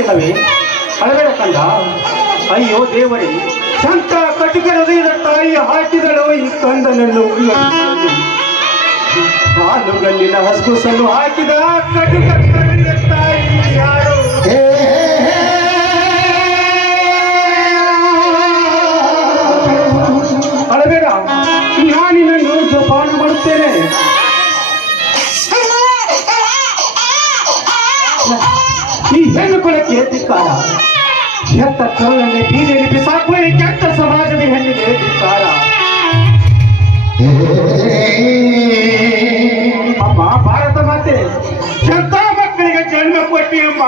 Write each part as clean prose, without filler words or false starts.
ಇಲ್ಲವೇ? ಅಳಬೇಡ ಕಂದ. ಅಯ್ಯೋ ದೇವರೇ, ಸಂತ ಕಟುಕರ ಹೃದಯದ ತಾಯಿ ಹಾಕಿದಳು ಈ ಕಂದನನ್ನು ಉಲ್ಲಂಘಿಸಲು. ಹಾಲುಗಲ್ಲಿನ ಹಸ್ಗುಸಲು ಹಾಕಿದ ಕಟುಕ ಕರುಳಿನ ತಾಯಿ ಯಾರು? ಅಳಬೇಡ, ನಾನಿನನ್ನು ಜೋಪಾನ ಮಾಡುತ್ತೇನೆ. ಈ ಹೆಣ್ಣು ಕೊಳಕ್ಕೆ ಧಿಕ್ಕಾರ. ಹೆತ್ತ ಕರುಳನ್ನೇ ಬೀದಿಯಲ್ಲಿ ಬಿಸಾಕುವ ಈ ಕೆಟ್ಟ ಸಮಾಜದ ಹೆಣ್ಣಿಗೆ ಧಿಕ್ಕಾರ. ಅಮ್ಮ ಭಾರತ ಮಾತೆ, ಎಂತ ಮಕ್ಕಳಿಗೆ ಜನ್ಮ ಕೊಟ್ಟಿ ಅಮ್ಮ.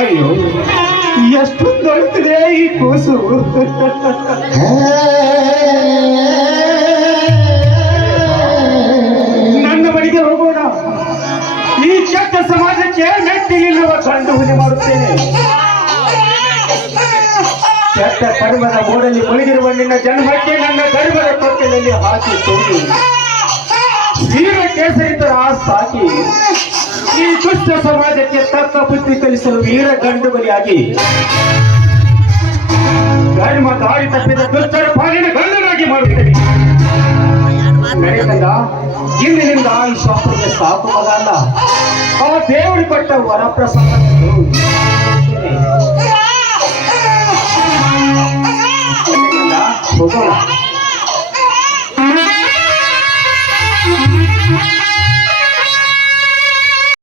ಅಯ್ಯೋ, ಎಷ್ಟು ದೊಡ್ಡದಿದೆ ಈ ಕೂಸು. ನನ್ನ ಮನೆಗೆ ಹೋಗೋಣ. ಈ ಕೆಟ್ಟ ಸಮಾಜಕ್ಕೆ ಮೆಟ್ಟಿ ನಿಲ್ಲುವ ಗಂಡು ಹುಲಿ ಮಾಡುತ್ತೇನೆ. ಕೆಟ್ಟ ಕರ್ಮದ ಮೋಡಲ್ಲಿ ಮುಳುಗಿರುವ ನಿನ್ನ ಜನ್ಮಕ್ಕೆ ನನ್ನ ಗರ್ಭದ ತೊಟ್ಟಿಲಲ್ಲಿ ಹಾಕಿ ತೋಡಿ ವೀರ ಕೇಸರಿತರ ಸಾಕಿ ಈ ದುಷ್ಟ ಸಮಾಜಕ್ಕೆ ತಕ್ಕ ಬುದ್ಧಿ ಕಲಿಸಲು ವೀರ ಗಂಡು ಬಲಿಯಾಗಿ ಧರ್ಮ ದಾರಿ ತಪ್ಪಿದ ದುಷ್ಟರ ಪಾಲಿನ ಗಂಡನಾಗಿ ಮಾಡುತ್ತೇನೆ. ನಡೆಯಲ್ಲ, ಇಂದಿನಿಂದ ಈ ಶಾಸ್ತ್ರಕ್ಕೆ ಸಾಕು ಮಗ ಅಲ್ಲ, ಆ ದೇವರು ಕೊಟ್ಟ ವರಪ್ರಸಾದ ಹೋಗೋಣ.